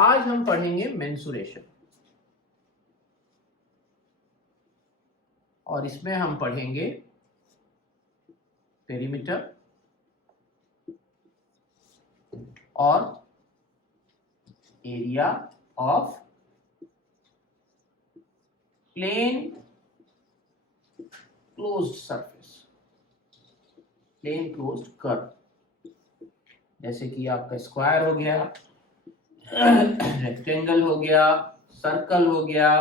आज हम पढ़ेंगे मेंसुरेशन और इसमें हम पढ़ेंगे पेरीमीटर और area of plane closed surface, plane closed curve. जैसे कि आपका स्क्वायर हो गया, रेक्टेंगल हो गया, सर्कल हो गया,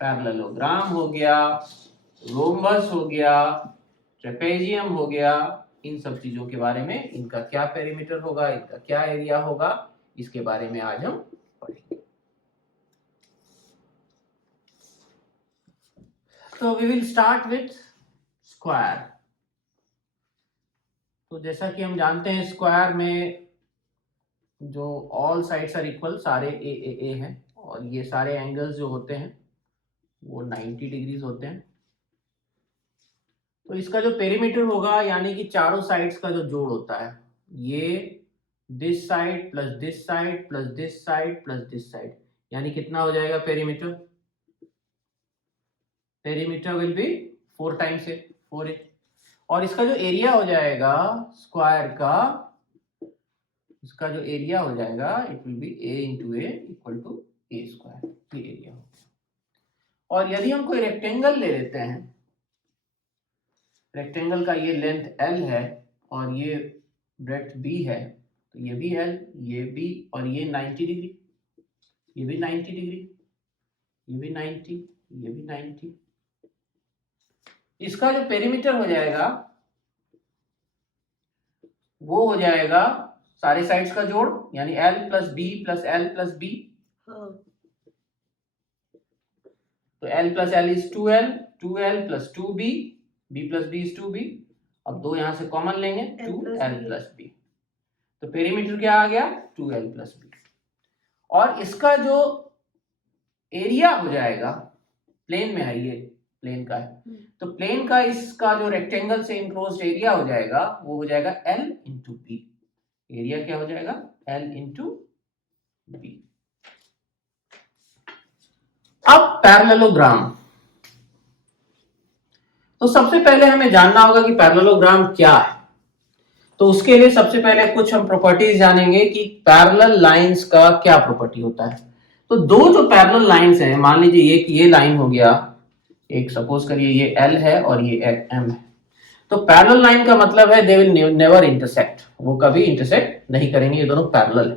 पैरेललोग्राम हो गया, रोम्बस हो गया, ट्रेपेजियम हो गया। इन सब चीजों के बारे में, इनका क्या पेरीमीटर होगा, इनका क्या एरिया होगा, इसके बारे में आज हम पढ़ेंगे। तो we will start with square. तो जैसा कि हम जानते हैं स्क्वायर में जो ऑल साइड्स आर इक्वल, सारे ए हैं और ये सारे एंगल्स जो होते हैं वो 90 डिग्रीज होते हैं। तो इसका जो पेरीमीटर होगा यानी कि चारों साइड्स का जो जोड़ होता है, ये this side plus this side plus this side plus this side, यानी कितना हो जाएगा perimeter? Perimeter will be 4 times A, 4a। और इसका जो एरिया हो जाएगा स्क्वायर का, इसका जो एरिया हो जाएगा it will be a into a equal to a square, ये एरिया हो गया। और यदि हम कोई रेक्टेंगल ले लेते हैं, रेक्टेंगल का ये लेंथ L है और ये ब्रेड्थ B है, तो ये भी L, ये B और ये 90 डिग्री, ये भी 90 डिग्री, ये भी 90, ये भी 90। इसका जो पेरीमीटर हो जाएगा वो हो जाएगा सारे साइड्स का जोड़, यानी L plus B plus L plus B। तो L plus L is 2L, 2L plus 2B, B plus B is 2B। अब दो यहां से कॉमन लेंगे, 2L प्लस B। तो पेरीमीटर क्या आ गया? 2L plus B। और इसका जो एरिया हो जाएगा, प्लेन में है, ये प्लेन का है, तो प्लेन का इसका जो रेक्टेंगल से इनक्लोज्ड एरिया हो जाएगा वो हो जाएगा L इंटू B। एरिया क्या हो जाएगा? L into B। अब पैरेललोग्राम। तो सबसे पहले हमें जानना होगा कि पैरेललोग्राम क्या है। तो उसके लिए सबसे पहले कुछ हम प्रॉपर्टीज जानेंगे कि पैरेलल लाइंस का क्या प्रॉपर्टी होता है। तो दो जो पैरेलल लाइंस हैं, मान लीजिए एक ये लाइन हो गया, एक सपोज करिए ये L है और ये M है। तो पैरेलल लाइन का मतलब है दे विल नेवर इंटरसेक्ट, वो कभी इंटरसेक्ट नहीं करेंगे, ये दोनों पैरेलल है।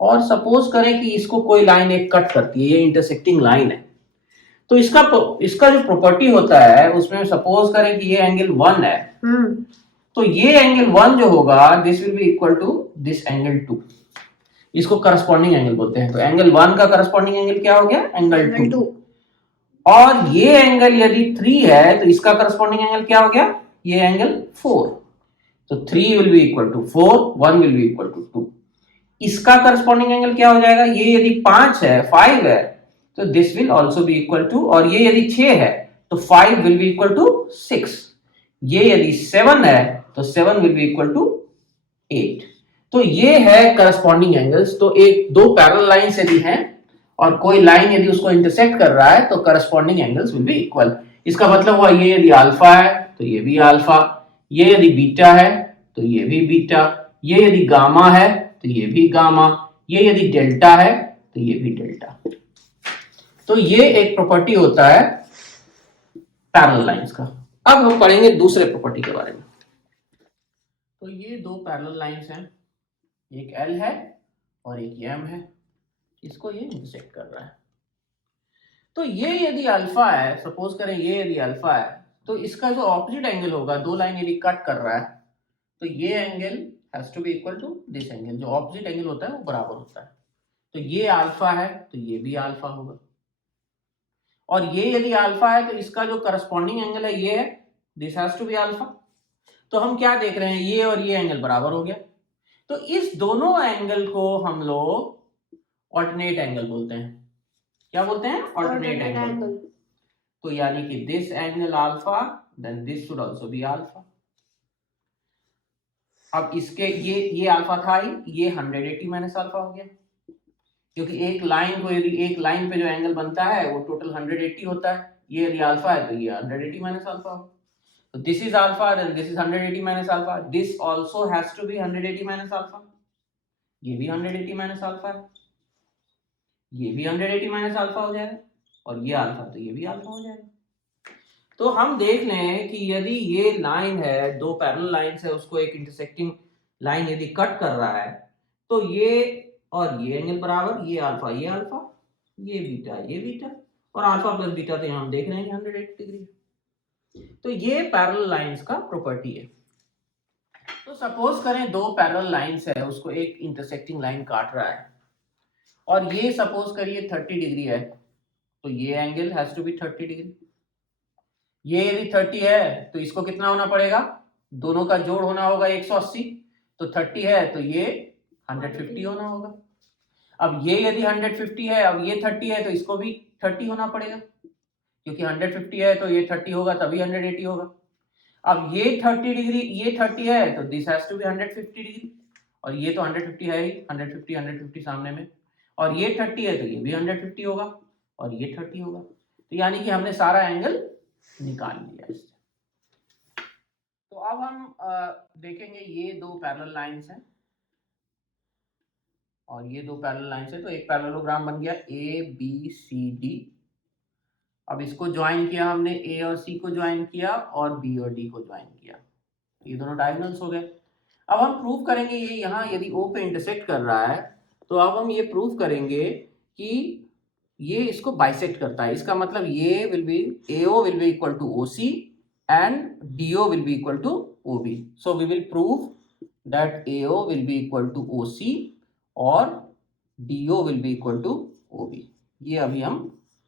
और सपोज करें कि इसको कोई लाइन एक कट करती है, ये इंटरसेक्टिंग लाइन है, तो इसका जो प्रॉपर्टी होता है उसमें सपोज करें कि ये एंगल 1 है, तो ये एंगल 1 जो होगा this will be equal to this angle 2। इसको करस्पॉन्डिंग एंगल बोलते हैं। तो एंगल 1 का करस्पॉन्डिंग एंगल क्या हो गया? एंगल 2। और ये एंगल यदि 3 है तो इसका करस्पॉन्डिंग एंगल क्या हो गया? ये एंगल 4। तो 3 will be equal to 4, 1 will be equal to 2। इसका करस्पॉन्डिंग एंगल क्या हो जाएगा? ये यदि 5 है, 5 है, तो this will also be equal to, और ये यदि 6 है तो 5 विल बी इक्वल टू 6। ये यदि 7 है तो 7 विल बी इक्वल टू 8। तो ये है करस्पॉन्डिंग एंगल्स। तो एक दो पैरेलल लाइंस यदि हैं और कोई लाइन यदि उसको इंटरसेक्ट कर रहा है तो corresponding angles will be equal. इसका मतलब हुआ ये यदि अल्फा है तो ये भी अल्फा, ये यदि बीटा है तो ये भी बीटा, ये यदि गामा है तो ये भी गामा, ये यदि डेल्टा है तो ये भी डेल्टा। तो ये एक प्रॉपर्टी होता है पैरेलल लाइंस का। अब हम पढ़ेंगे दूसरे प्रॉपर्टी के बारे में। तो ये दो पैरेलल लाइंस हैं, एक L है और एक M है, इसको ये इंटरसेक्ट कर रहा है। तो ये यदि अल्फा है, सपोज करें ये यदि अल्फा है, तो इसका जो ऑपोजिट एंगल होगा, दो लाइन यदि कट कर रहा है, तो ये angle has to be equal to this angle. जो ऑपोजिट एंगल होता है वो बराबर होता है। तो ये अल्फा है तो ये भी अल्फा होगा, और ये यदि अल्फा है तो इसका जो करस्पॉन्डिंग एंगल है ये है, this has to be alpha. तो हम क्या देख रहे हैं, ये और ये एंगल बराबर हो गया। तो इस दोनों एंगल को हम लोग ऑल्टरनेट एंगल बोलते हैं। क्या बोलते हैं? Alternate angle. तो यानी कि this angle alpha, then this should also be alpha. अब इसके ये अल्फा था ही, ये 180 माइनस अल्फा हो गया, क्योंकि एक लाइन को यदि एक लाइन पे जो एंगल बनता है वो टोटल 180 होता है, ये यदि अल्फा है तो ये 180 माइनस अल्फा हो। तो this is alpha, then this is 180 minus alpha, this also has to be 180 minus alpha, ये भी 180 माइनस अल्फा है, ये भी 180 माइनस अल्फा हो जाएगा, और ये अल्फा तो ये भी अल्फा हो जाएगा। तो हम देख लें कि यदि ये लाइन है, दो पैरेलल लाइंस है, उसको एक इंटरसेक्टिंग लाइन यदि कट कर रहा है, तो ये और ये एंगल बराबर, ये अल्फा ये बीटा, और अल्फा प्लस बीटा तो यहाँ हम देख रहे हैं 180 डिग्री। तो ये पैरेलल लाइंस का प्रॉपर्टी है। तो सपोज करें दो पैरेलल लाइंस है, उसको एक इंटरसेक्टिंग लाइन काट रहा है, और ये सपोज करिए 30 डिग्री है, तो ये angle has to be 30 degree. ये यदि 30 है तो इसको कितना होना पड़ेगा, दोनों का जोड़ होना होगा 180, तो 30 है तो ये 150 होना होगा। अब ये यदि 150 है, अब ये 30 है, तो इसको भी 30 होना पड़ेगा, क्योंकि 150 है तो ये 30 होगा तभी 180 होगा। अब ये 30 डिग्री, ये 30 है तो this has to be 150 degree, और ये तो 150 है ही, 150 सामने में, और ये 30 है तो ये भी 150 होगा, और ये 30 होगा। तो यानी कि हमने सारा एंगल निकाल लिया इससे। तो अब हम देखेंगे ये दो पैरेलल लाइंस हैं, और ये दो पैरेलल लाइंस है, तो एक पैरेललोग्राम बन गया ए बी सी डी। अब इसको ज्वाइन किया हमने, ए और सी को ज्वाइन किया, और बी और डी को ज्वाइन किया, ये दोनों डायगोनल्स हो गए। अब हम प्रूव करेंगे ये यहाँ यदि ओ पे इंटरसेक्ट कर रहा है, तो अब हम ये प्रूव करेंगे कि ये इसको बाइसेक्ट करता है। इसका मतलब ये will be AO will be equal to OC and DO will be equal to OB। So we will prove that AO will be equal to OC और DO will be equal to OB। ये अभी हम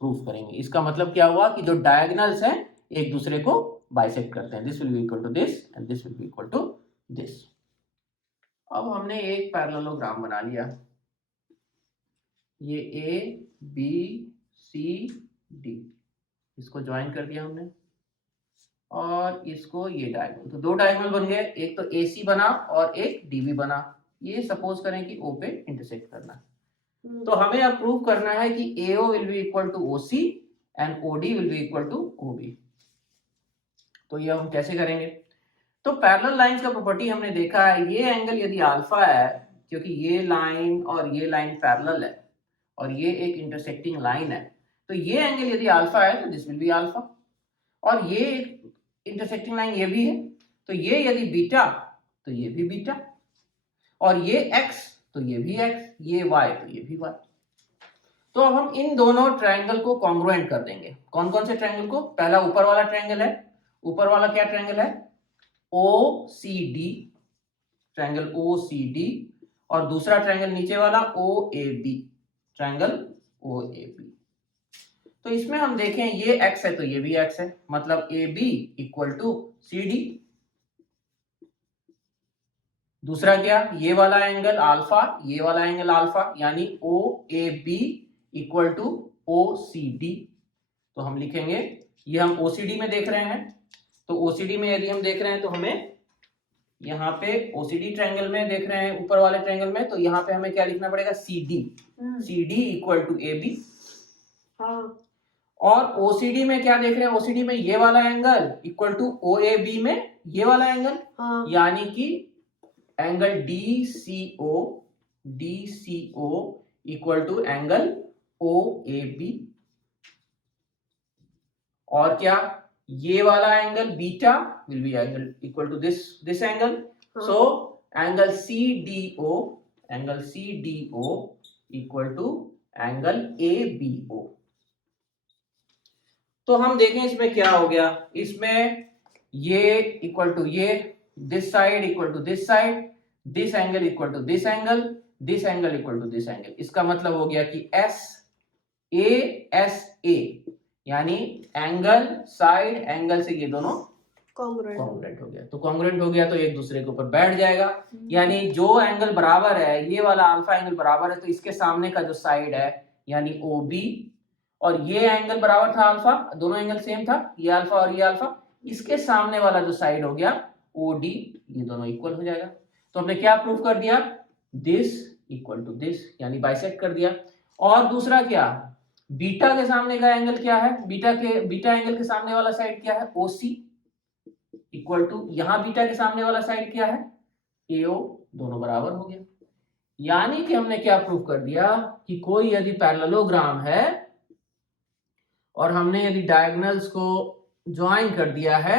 prove करेंगे। इसका मतलब क्या हुआ कि जो डायगोनल्स हैं एक दूसरे को बाइसेक्ट करते हैं, this will be equal to this and this will be equal to this. अब हमने एक पैरेललोग्राम बना लिया, ये A B C D, इसको ज्वाइन कर दिया हमने, और इसको ये डायगोनल, तो दो डायगोनल बन गए, एक तो AC बना और एक DB बना। ये सपोज करें कि O पे इंटरसेक्ट करना है, तो हमें अब प्रूव करना है कि AO will be equal to OC and OD will be equal to OB। तो ये हम कैसे करेंगे? तो पैरेलल लाइंस का प्रॉपर्टी हमने देखा है, ये एंगल यदि अल्फा है, क्योंकि ये लाइन और ये लाइन पैरेलल है और ये एक इंटरसेक्टिंग लाइन है, तो ये एंगल यदि अल्फा है तो दिस विल बी अल्फा, और ये इंटरसेक्टिंग लाइन ये भी है, तो ये यदि बीटा तो ये भी बीटा, और ये x तो ये भी x, ये y तो ये भी y। तो अब हम इन दोनों ट्रायंगल को कॉन्ग्रुएंट कर देंगे। कौन कौन से ट्रायंगल को? पहला ऊपर वाला ट्रायंगल है, ऊपर वाला क्या ट्रायंगल है? OCD, ट्रायंगल OCD, और दूसरा ट्रायंगल नीचे वाला OAB, ट्रायंगल OAB। तो इसमें हम देखें ये x है तो ये भी x है, मतलब AB इक्वल टू CD। दूसरा क्या? ये वाला एंगल अल्फा, ये वाला एंगल अल्फा, यानी OAB इक्वल टू OCD। तो हम लिखेंगे, ये हम OCD में देख रहे हैं, तो OCD में यदि हम देख रहे हैं तो हमें यहाँ पे OCD ट्रायंगल में देख रहे हैं, ऊपर वाले ट्रायंगल में, तो यहाँ पे हमें क्या लिखना पड़ेगा? CD equal to AB। और OCD में क्या देख रहे हैं? OCD में ये वाला एंगल इक्वल टू OAB में ये वाला एंगल, यानी कि angle DCO equal to angle OAB। और क्या? ये वाला angle beta will be angle equal to this angle, so angle CDO equal to angle ABO। तो हम देखें इसमें क्या हो गया, इसमें ये इक्वल टू ये, this side equal to this side, this angle equal to this angle, this angle equal to this angle. इसका मतलब हो गया कि SA यानी एंगल साइड एंगल से ये दोनों कॉन्ग्रुएंट हो गया। तो कॉन्ग्रुएंट हो गया तो एक दूसरे के ऊपर बैठ जाएगा, यानी जो एंगल बराबर है, ये वाला अल्फा एंगल बराबर है, तो इसके सामने का जो साइड है यानी OB, और ये एंगल बराबर था अल्फा, दोनों एंगल सेम था, ये अल्फा और ये अल्फा, इसके सामने वाला जो साइड हो गया OD, ये दोनों इक्वल हो जाएगा। तो हमने क्या प्रूव कर दिया? दिस इक्वल टू दिस, यानी बाइसेक्ट कर दिया। और दूसरा क्या, बीटा के सामने का एंगल क्या है, बीटा एंगल के सामने वाला साइड क्या है, ओसी इक्वल टू, यहां बीटा के सामने वाला साइड क्या है, एओ, दोनों बराबर हो गया। यानी कि हमने क्या प्रूव कर दिया कि कोई यदि पैरेललोग्राम है और हमने यदि डायगोनल्स को ज्वाइन कर दिया है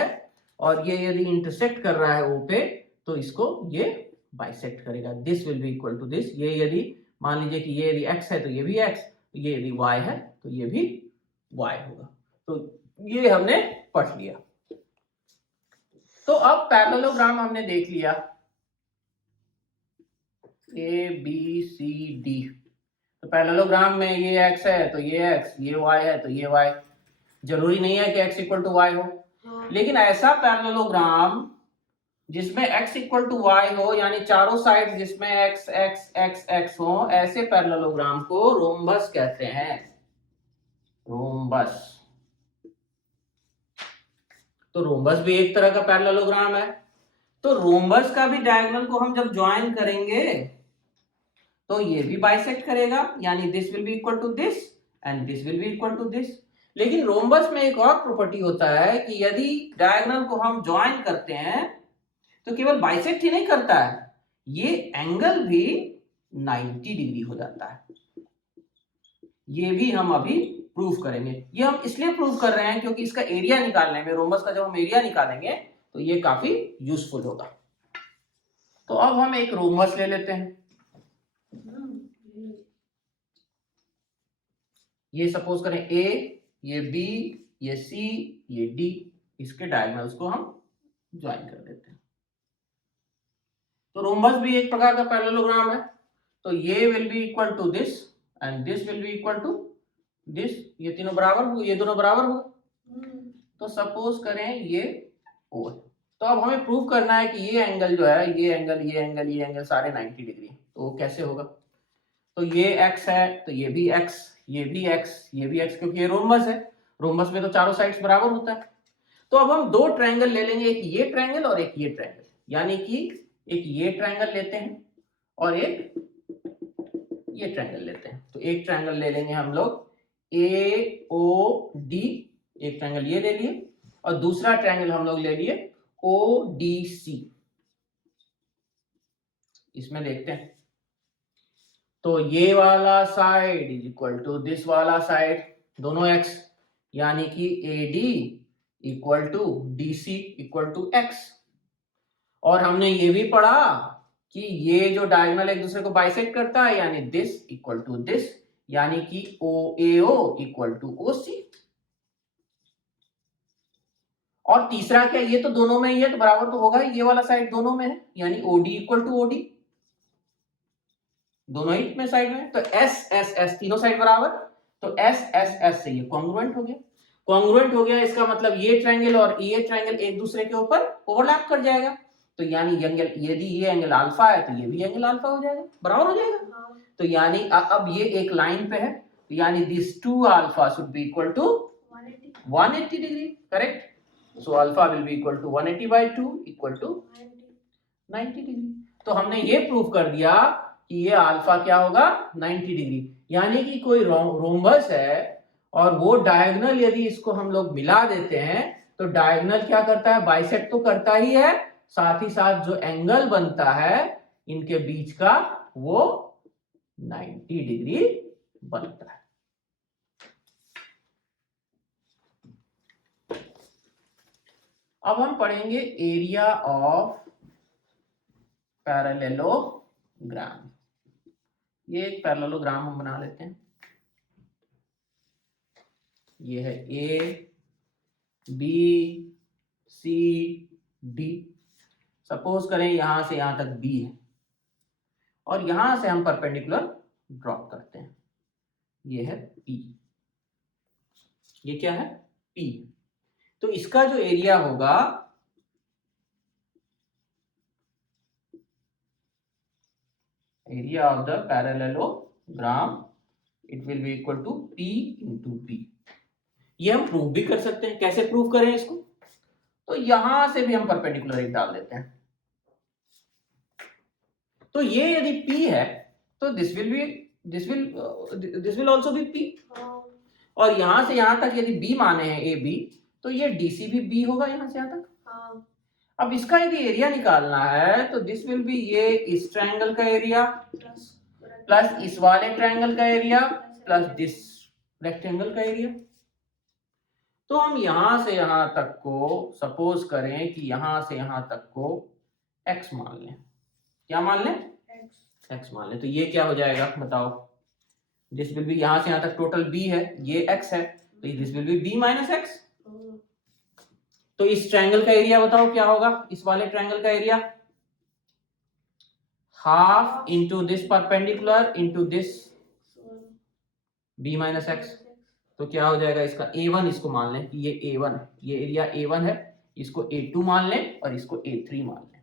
और ये यदि इंटरसेक्ट कर रहा है ओ पे, तो इसको ये बाइसेक्ट करेगा। This will be equal to this. ये यदि मान लीजिए कि ये यदि x है तो ये भी x, ये यदि y है तो ये भी y होगा। तो ये हमने पढ़ लिया। तो अब पैरेललोग्राम हमने देख लिया, ए बी सी डी। तो पैरेललोग्राम में ये x है तो ये x, ये y है तो ये y। जरूरी नहीं है कि x इक्वल टू y हो, लेकिन ऐसा पैरेललोग्राम जिसमें x इक्वल टू y हो, यानी चारों साइड जिसमें x x x x हो, ऐसे पैरेललोग्राम को रोम्बस कहते हैं, रोम्बस। तो रोम्बस भी एक तरह का पैरेललोग्राम है। तो रोम्बस का भी डायगोनल को हम जब ज्वाइन करेंगे तो ये भी बाइसेक्ट करेगा, यानी this will be equal to this and this will be equal to this. लेकिन रोम्बस में एक और प्रॉपर्टी होता है कि यदि डायगोनल को हम ज्वाइन करते हैं तो केवल बाइसेक्ट ही नहीं करता है, ये एंगल भी 90 डिग्री हो जाता है। ये भी हम अभी प्रूव करेंगे। ये हम इसलिए प्रूव कर रहे हैं क्योंकि इसका एरिया निकालने में, रोम्बस का जब हम एरिया निकालेंगे तो ये काफी यूजफुल होगा। तो अब हम एक रोम्बस ले लेते हैं। ये सपोज करें ए, ये बी, ये सी, ये डी, इसके डायगोनल्स को हम ज्वाइन कर देते हैं। तो रोम्बस भी एक प्रकार का पैरेललोग्राम है। तो ये will be equal to this and this will be equal to this. ये तीनों बराबर हो, ये दोनों बराबर हो। तो सपोज करें ये ओ है। तो अब हमें प्रूव करना है कि ये एंगल जो है, ये एंगल, ये एंगल, ये एंगल सारे 90 डिग्री। तो कैसे होगा? तो ये x है तो ये भी x, ये भी x, ये भी x, क्योंकि ये रोम्बस है। रोम्बस में तो चारों साइड्स बराबर होता है। तो अब हम दो ट्रायंगल ले लेंगे, एक ये ट्रायंगल और एक ये ट्रायंगल, यानी कि एक ये ट्रायंगल लेते हैं और एक ये ट्रायंगल लेते हैं। तो एक ट्रायंगल ले लेंगे हम लोग AOD, एक ट्रायंगल ये ले लिए, और दूसरा ट्रायंगल हम लोग ले लिए ODC। इसमें देखते हैं। तो ये वाला side is equal to this वाला साइड, दोनों x, यानी कि AD equal to DC equal to x। और हमने ये भी पढ़ा कि ये जो डायगोनल एक दूसरे को बाइसेक्ट करता है, यानी दिस इक्वल टू दिस, यानी कि OAO इक्वल टू OC। और तीसरा क्या, ये तो दोनों में ही है तो बराबर तो होगा, ये वाला साइड दोनों में है, यानी OD इक्वल टू OD, दोनों ही में साइड में। तो S S S तीनों साइड बराबर, तो S S S से ये कॉन्ग्रुएंट हो गया। कॉन्ग्रुएंट हो गया इसका मतलब ये ट्रायंगल और ये ट्रायंगल एक दूसरे के ऊपर ओवरलैप कर जाएगा। तो यानी एंगल, यदि ये एंगल अल्फा है तो ये भी एंगल अल्फा हो जाएगा, बराबर हो जाएगा। तो यानी अब ये एक लाइन पे है, तो यानी this two alpha should be equal to 180 degree, correct. So alpha will be equal to 180/2 equal to 90 degree. तो हमने ये प्रूव कर दिया कि ये अल्फा क्या होगा, 90 डिग्री। यानी कि कोई रोम्बस है और वो डायगोनल यदि इसको हम लोग मिला देते हैं तो डायगोनल क्या करता है, बाइसेक्ट तो करता ही है, साथ ही साथ जो एंगल बनता है इनके बीच का वो 90 डिग्री बनता है। अब हम पढ़ेंगे एरिया ऑफ पैरेललोग्राम। ये एक पैरेललोग्राम हम बना लेते हैं। ये है A B C D। Suppose करें यहां से यहां तक B है और यहां से हम परपेंडिकुलर ड्रॉप करते हैं। ये है P, ये क्या है P। तो इसका जो एरिया होगा area of the parallelogram, it will be equal to P into P। ये हम प्रूव भी कर सकते हैं। कैसे प्रूव करें इसको? तो यहां से भी हम परपेंडिकुलर एक डाल देते हैं। तो ये यदि P है तो this will B this will also B P, और यहां से यहां तक यदि बी माने हैं ए बी, तो ये डीसी भी बी होगा यहां से यहां तक। अब इसका यदि एरिया निकालना है तो दिस विल बी ये इस ट्रायंगल का एरिया प्लस इस वाले ट्रायंगल का एरिया प्लस दिस रेक्टेंगल का एरिया। तो हम यहां से यहां तक को सपोज करें कि यहां से यहां तक को x मान लें। क्या मान लें? x मान लें। तो ये क्या हो जाएगा बताओ? दिस विल बी, यहां से यहां तक टोटल b है, ये x है, तो this will B b minus x। तो इस ट्रायंगल का एरिया बताओ क्या होगा? इस वाले ट्रायंगल का area half into this perpendicular into this b minus x। तो क्या हो जाएगा इसका? a1 इसको मान लें कि ये a1, ये एरिया a1 है, इसको a2 मान लें और इसको a3 मान लें।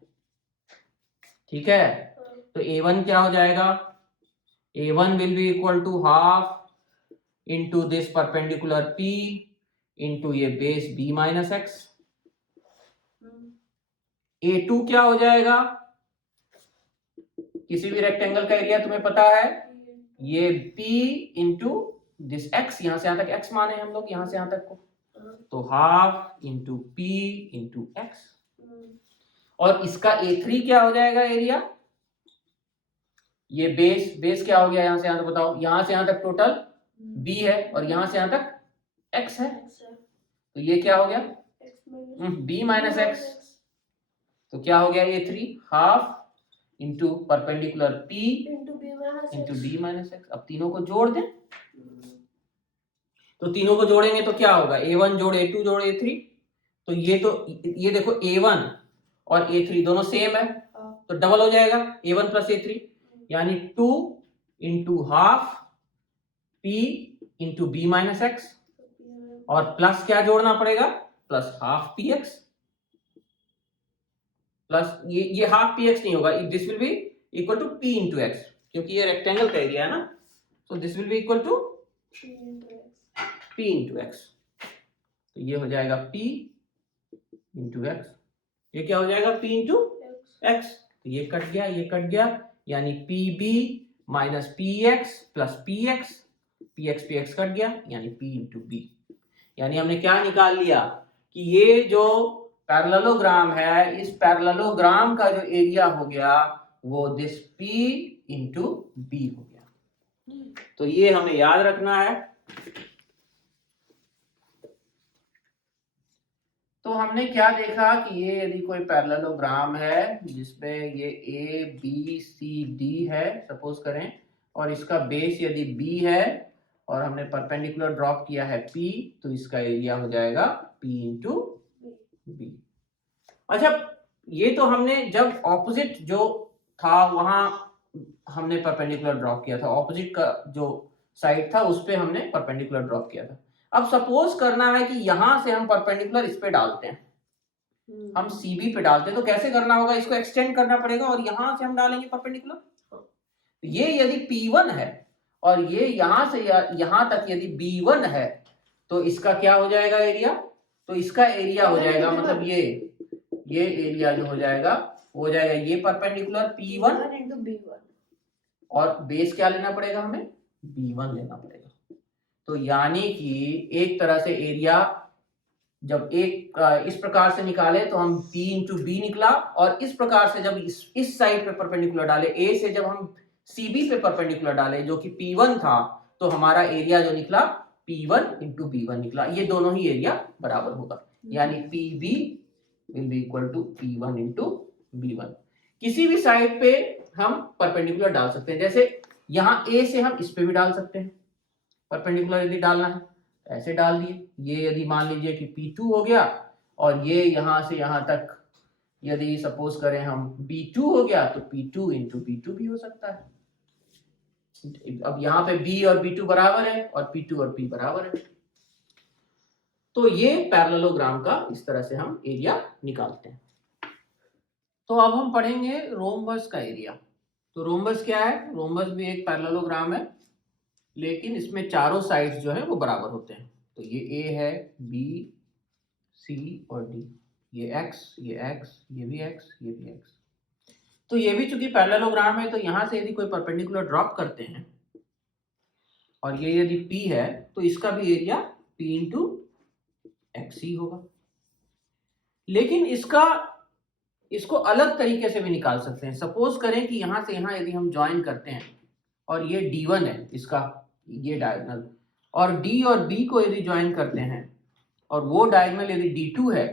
ठीक है, तो a1 क्या हो जाएगा? a1 will be equal to half into this perpendicular p into ये base b minus x। a2 क्या हो जाएगा? किसी भी रेक्टेंगल का एरिया तुम्हें पता है, ये p इंटू दिस x, यहां से यहां तक x माने हम लोग, यहां से यहां तक को, तो half into p into x। और इसका a3 क्या हो जाएगा एरिया? ये बेस क्या हो गया यहां से यहां तक बताओ? यहां से यहां तक टोटल b है और यहां से यहां तक x है, तो ये क्या हो गया? b minus x। तो क्या हो गया? a3 half into perpendicular p into b minus x। अब तीनों को जोड़ दें, तो तीनों को जोड़ेंगे तो क्या होगा? a1 जोड़ a2 जोड़ a3। तो ये देखो a1 और a3 दोनों सेम है, तो डबल हो जाएगा a1 प्लस a3, यानी 2 into half p into b minus x, और प्लस क्या जोड़ना पड़ेगा? प्लस हाफ px, प्लस ये हाफ px नहीं होगा, this will be equal to p into x, क्योंकि ये रेक्टेंगल का एरिया है ना, तो this will be equal to p into x। तो ये हो जाएगा p इंटू x, ये क्या हो जाएगा? p into x। तो ये कट गया, ये कट गया, यानी pb minus px plus px cut गया, यानी p इंटू b। यानी हमने क्या निकाल लिया कि ये जो पैरेललोग्राम है, इस पैरेललोग्राम का जो एरिया हो गया वो दिस p इंटू b हो गया। तो ये हमें याद रखना है। तो हमने क्या देखा कि ये यदि कोई पैरेललोग्राम है जिसमें ये a b c d है सपोज करें, और इसका बेस यदि b है और हमने परपेंडिकुलर ड्रॉप किया है p, तो इसका एरिया हो जाएगा p इंटू b। अच्छा, ये तो हमने जब ऑपोजिट जो था वहां हमने परपेंडिकुलर ड्रॉप किया था, ऑपोजिट का जो साइड था उस पे हमने परपेंडिकुलर ड्रॉप किया था। अब सपोज करना है कि यहां से हम परपेंडिकुलर इस पे डालते हैं, हम CB पे डालते हैं, तो कैसे करना होगा? इसको एक्सटेंड करना पड़ेगा और यहां से हम डालेंगे परपेंडिकुलर। ये यदि P1 है और ये यहां से यहां तक यदि B1 है, तो इसका क्या हो जाएगा एरिया? तो इसका एरिया हो जाएगा, मतलब ये एरिया जो हो जाएगा वो हो जाएगा ये परपेंडिकुलर P1 इंटू B1, और बेस क्या लेना पड़ेगा हमें? B1 लेना पड़ेगा। तो यानी कि एक तरह से एरिया जब एक इस प्रकार से निकाले तो हम P इंटू बी निकला, और इस प्रकार से जब इस साइड पे परपेंडिकुलर डाले, A से जब हम CB पे परपेंडिकुलर डाले जो कि P1 था, तो हमारा एरिया जो निकला P1 इंटू B1 निकला। ये दोनों ही एरिया बराबर होगा, यानी PB will be equal to P1 into B1। किसी भी साइड पे हम परपेंडिकुलर डाल सकते हैं, जैसे यहाँ A से हम इस पे भी डाल सकते हैं परपेंडिकुलर, यदि डालना है ऐसे डाल दिए। ये यदि मान लीजिए कि P2 हो गया और ये यहां से यहां तक यदि सपोज करें हम B2 हो गया, तो P2 इंटू B2 भी हो सकता है। अब यहाँ पे B और B2 बराबर है और P2 और P बराबर है, तो ये पैरेललोग्राम का इस तरह से हम एरिया निकालते हैं। तो अब हम पढ़ेंगे रोम्बस का एरिया। तो रोम्बस क्या है? रोम्बस भी एक पैरेललोग्राम है, लेकिन इसमें चारों साइड्स जो है वो बराबर होते हैं। तो ये A है, B, C और D, ये X, ये X, ये भी X, ये भी X। तो ये भी चूंकि पैरेललोग्राम है, तो यहां से यदि कोई परपेंडिकुलर ड्रॉप करते हैं और ये यदि P है तो इसका भी एरिया P इंटू एक्स ही होगा। लेकिन इसको अलग तरीके से भी निकाल सकते हैं। सपोज करें कि यहां से यहां यदि हम ज्वाइन करते हैं और ये D1 है इसका, ये डायगोनल, और D और B को यदि ज्वाइन करते हैं और वो डायगोनल यदि D2 है,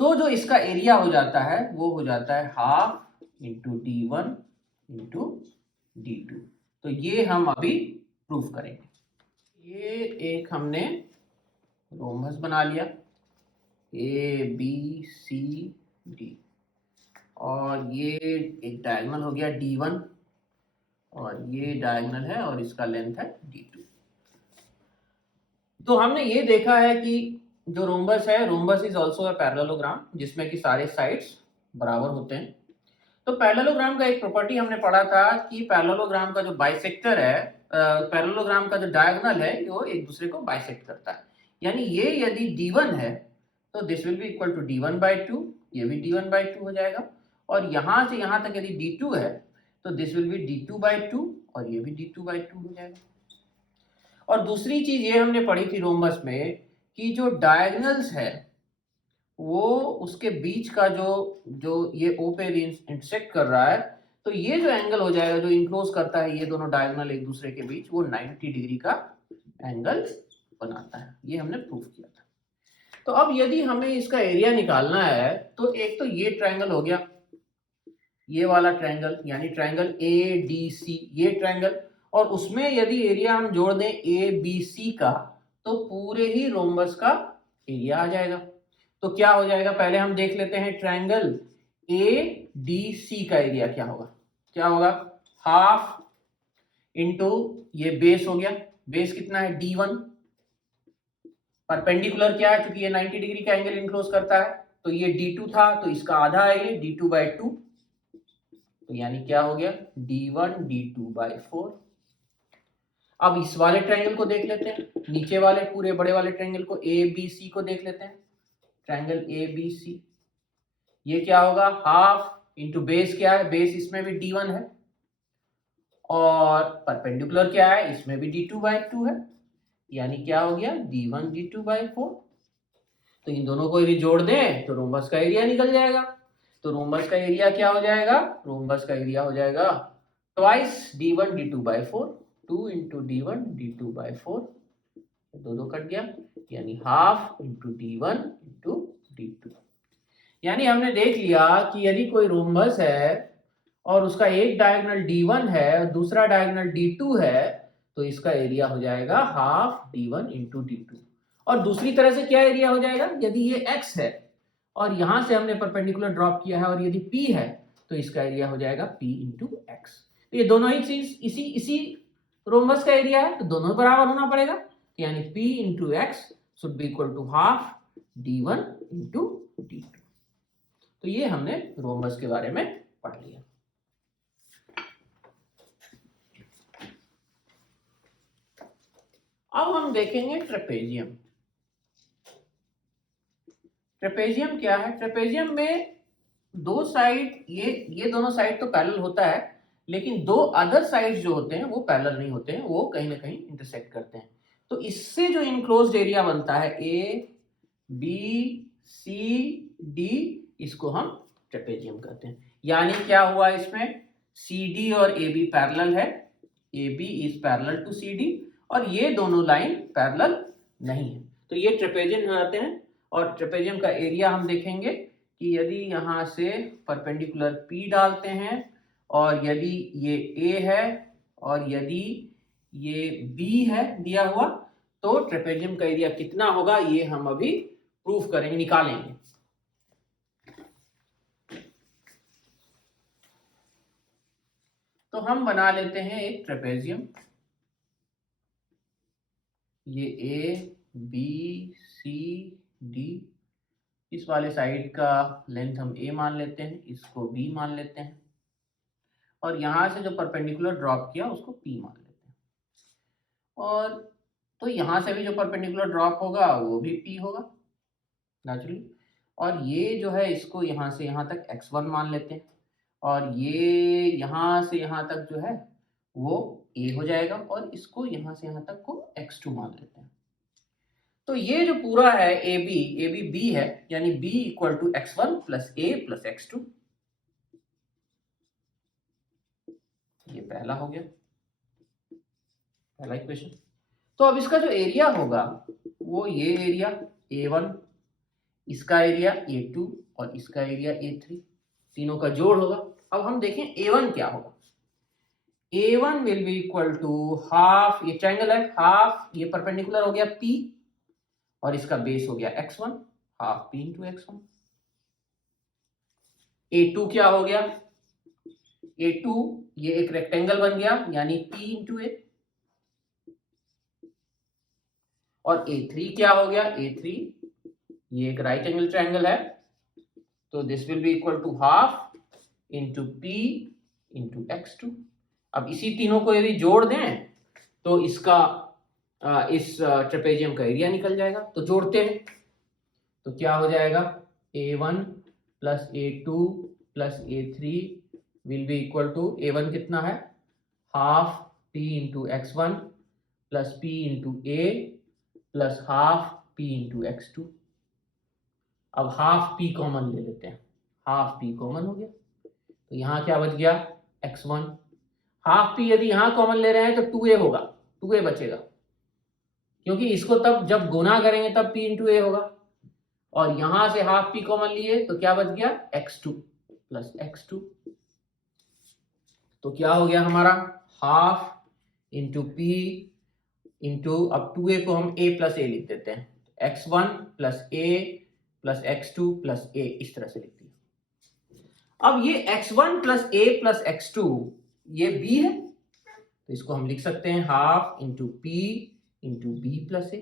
तो जो इसका एरिया हो जाता है वो हो जाता है half into D1 into D2। तो ये हम अभी प्रूफ करेंगे। ये एक हमने रोम्बस बना लिया ABCD, और ये एक डायगोनल हो गया D1, और ये डायगोनल है और इसका लेंथ है D2। तो हमने ये देखा है कि जो रोम्बस है, rhombus is also a parallelogram जिसमें कि सारे साइड्स बराबर होते हैं। तो पैरेललोग्राम का एक प्रॉपर्टी हमने पढ़ा था कि पैरेललोग्राम का जो बाइसेक्टर है, पैरेललोग्राम का जो डायगोनल है वो एक दूसरे को बाइसेक्ट करता है। यानी ये यदि D1 है तो this will be equal to D1/2, ये भी D1/2 हो जाएगा, और यहां से यहां तक यदि D2 है तो दिस विल बी D2/2, और ये भी D2/2 हो जाएगा। और दूसरी चीज ये हमने पढ़ी थी रोम्बस में कि जो डायगोनल्स है वो उसके बीच का जो जो ये O पे इंटरसेक्ट कर रहा है, तो ये जो एंगल हो जाएगा जो इंक्लोज करता है ये दोनों डायगोनल एक दूसरे के बीच, वो 90 डिग्री का एंगल बनाता है। ये हमने प्रूफ किया था। तो अब यदि हमें इसका एरिया निकालना है तो एक तो ये ट्रायंगल हो गया, ये वाला ट्रायंगल यानी ट्रायंगल ADC, ये ट्रायंगल, और उसमें यदि एरिया हम जोड़ दें ABC का तो पूरे ही रोम्बस का एरिया आ जाएगा। तो क्या हो जाएगा, पहले हम देख लेते हैं ट्रायंगल ADC का एरिया क्या होगा। क्या होगा, हाफ इंटू ये बेस हो गया, बेस कितना है D1, परपेंडिकुलर क्या है क्योंकि ये 90 डिग्री का एंगल इनक्लोज करता है, तो ये D2 था तो इसका आधा है ये D2/2, तो यानी क्या हो गया D1 D2/4। अब इस वाले ट्रायंगल को देख लेते हैं, नीचे वाले पूरे बड़े वाले ट्रायंगल को ABC को देख लेते हैं। ट्रायंगल ABC ये क्या होगा, हाफ इंटू बेस क्या है, बेस इसमें भी D1 है, और परपेंडिकुलर क्या है, इसमें भी D2/2 है, यानी क्या हो गया D1 D2/4। तो इन दोनों को यदि जोड़ दें तो रोम्बस का एरिया निकल जाएगा। तो रोम्बस का एरिया क्या हो जाएगा, रोम्बस का एरिया हो जाएगा twice D1 D2/4, 2 into D1 D2/4, दो कट गया, यानी half into D1 into D2। यानी हमने देख लिया कि यदि कोई रोम्बस है और उसका एक डायगोनल D1 है और दूसरा डायगोनल D2 है तो इसका एरिया हो जाएगा हाफ D1 इंटू D2। और दूसरी तरह से क्या एरिया हो जाएगा, यदि ये x है और यहां से हमने परपेंडिकुलर ड्रॉप किया है और यदि p है तो इसका एरिया हो जाएगा p इंटू एक्स। तो ये दोनों ही चीज इसी रोम्बस का एरिया है, तो दोनों बराबर होना पड़ेगा, यानी p into x should be equal to half D1 into D2। तो ये हमने रोम्बस के बारे में पढ़ लिया। अब हम देखेंगे ट्रेपेजियम। ट्रेपेजियम क्या है, ट्रेपेजियम में दो साइड, ये दोनों साइड तो पैरेलल होता है, लेकिन दो अदर साइड्स जो होते हैं वो पैरेलल नहीं होते हैं, वो कहीं ना कहीं इंटरसेक्ट करते हैं। तो इससे जो इनक्लोज्ड एरिया बनता है ABCD, इसको हम ट्रेपेजियम कहते हैं। यानी क्या हुआ, इसमें CD और AB पैरेलल है, AB is parallel to CD, और ये दोनों लाइन पैरेलल नहीं है, तो ये ट्रेपेजियम आते हैं। और ट्रेपेजियम का एरिया हम देखेंगे कि यदि यहाँ से परपेंडिकुलर P डालते हैं और यदि ये A है और यदि ये B है दिया हुआ, तो ट्रेपेजियम का एरिया कितना होगा ये हम अभी प्रूफ करेंगे, निकालेंगे। तो हम बना लेते हैं एक ट्रेपेजियम, ये ABCD, इस वाले साइड का लेंथ हम A मान लेते हैं, इसको B मान लेते हैं, और यहां से जो परपेंडिकुलर ड्रॉप किया उसको P मान लेते हैं। और तो यहां से भी जो परपेंडिकुलर ड्रॉप होगा वो भी P होगा नेचुरली, और ये जो है इसको यहां से यहां तक x1 मान लेते हैं, और ये यहां से यहां तक जो है वो a हो जाएगा और इसको यहां से यहां तक को x2 मान लेते हैं। तो ये जो पूरा है ए बी बी है, यानी b equal to x1 plus a plus x2। ये पहला हो गया, पहला इक्वेशन। तो अब इसका जो एरिया होगा वो ये एरिया A1, इसका एरिया A2 और इसका एरिया A3, तीनों का जोड़ होगा। अब हम देखें A1 क्या होगा। A1 will be equal to half, ये ट्रायंगल है, हाफ ये परपेंडिकुलर हो गया P और इसका बेस हो गया x1, half P into x1। A2 क्या हो गया, A2 ये एक रेक्टेंगल बन गया यानी P इंटू A। और A3 क्या हो गया, A3 ये एक राइट एंगल ट्रायंगल है, तो this will be equal to half into P into x2। अब इसी तीनों को यदि जोड़ दें तो इसका इस ट्रेपेजियम का एरिया निकल जाएगा। तो जोड़ते हैं तो क्या हो जाएगा, A1 plus A2 plus A3 will be equal to, A1 कितना है, half P into x1 plus P into A plus half P into x2। अब हाफ P कॉमन ले लेते हैं, हाफ P कॉमन हो गया, तो यहाँ क्या बच गया, x1। हाफ P यदि यहाँ कॉमन ले रहे हैं तो 2A होगा, 2A बचेगा, क्योंकि इसको तब जब गुना करेंगे तब P इंटू A होगा। और यहां से हाफ P कॉमन लिए तो क्या बच गया, x2 प्लस x2। तो क्या हो गया हमारा, हाफ इंटू P इंटू, अब 2A को हम A प्लस A लिख देते हैं, x1 plus A plus x2 plus A, इस तरह से लिख दिया। अब ये x1 plus A plus x2 ये B है, तो इसको हम लिख सकते हैं half into P into B plus A।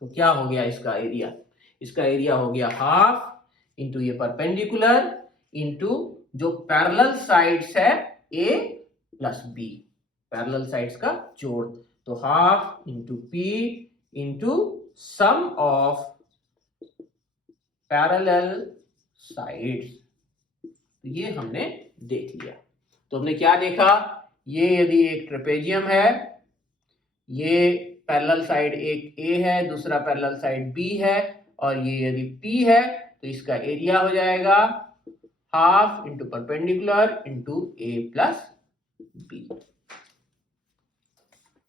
तो क्या हो गया इसका एरिया, इसका एरिया हो गया हाफ इंटू ये परपेंडिकुलर इंटू जो पैरेलल साइड्स है A plus B, parallel sides का जोड़, तो half into P into sum of parallel sides. तो ये हमने देख लिया। तो हमने क्या देखा, ये यदि एक ट्रेपेजियम है, ये पैरेलल साइड एक A है, दूसरा पैरेलल साइड B है, और ये यदि P है तो इसका एरिया हो जाएगा half into perpendicular into A plus B।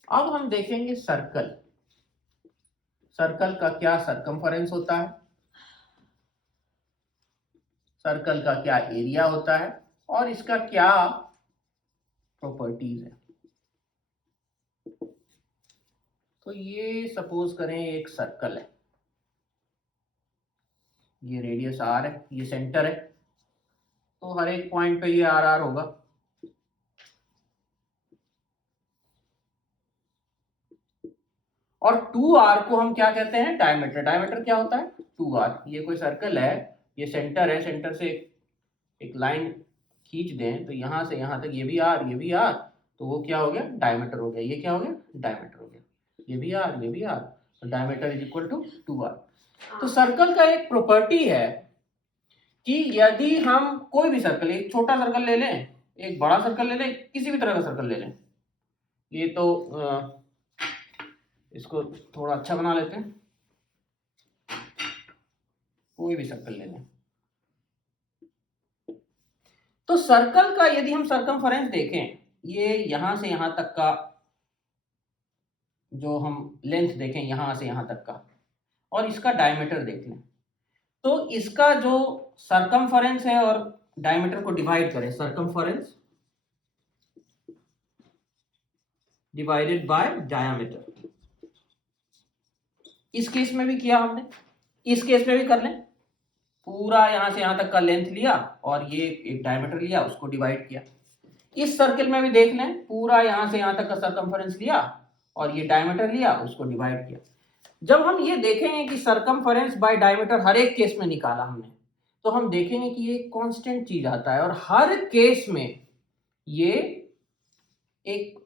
अब हम देखेंगे सर्कल, सर्कल का क्या सरकमफेरेंस होता है, सर्कल का क्या एरिया होता है और इसका क्या प्रॉपर्टीज है। तो ये सपोज करें एक सर्कल है, ये रेडियस r है, ये सेंटर है, तो हर एक पॉइंट पे ये r होगा। और 2r को हम क्या कहते हैं, डायमीटर। डायमीटर क्या होता है, 2r। ये कोई सर्कल है, ये सेंटर है, सेंटर से एक लाइन खींच दें तो यहां से यहां तक ये भी r ये भी r, तो वो क्या हो गया, डायमीटर हो गया। ये क्या हो गया, डायमीटर हो गया, ये भी r ये भी r, तो diameter is equal to 2r। तो सर्कल का एक प्रॉपर्टी है कि यदि हम कोई भी सर्कल, एक छोटा सर्कल ले लें, एक बड़ा सर्कल ले लें, किसी भी तरह का सर्कल ले लें, ये तो इसको थोड़ा अच्छा बना लेते हैं, कोई भी सर्कल ले लें। तो सर्कल का यदि हम सरकमफेरेंस देखें, ये यहां से यहां तक का जो हम लेंथ देखें, यहां से यहां तक का, और इसका डायमीटर देख लें, तो इसका जो सरकमफेरेंस है और डायमीटर को डिवाइड करें, सरकमफेरेंस डिवाइडेड बाय डायमीटर। इस केस में भी किया हमने, इस केस में भी कर लें, पूरा यहां से यहां तक का लेंथ लिया और ये एक डायमीटर लिया, उसको डिवाइड किया। इस सर्कल में भी देख लें, पूरा यहां से यहां तक का सरकमफेरेंस लिया और ये डायमीटर लिया, उसको डिवाइड किया। जब हम ये देखेंगे कि सरकमफेरेंस बाय डायमीटर हर एक केस में निकाला हमने, तो हम देखेंगे कि ये कांस्टेंट चीज आता है और हर केस में ये एक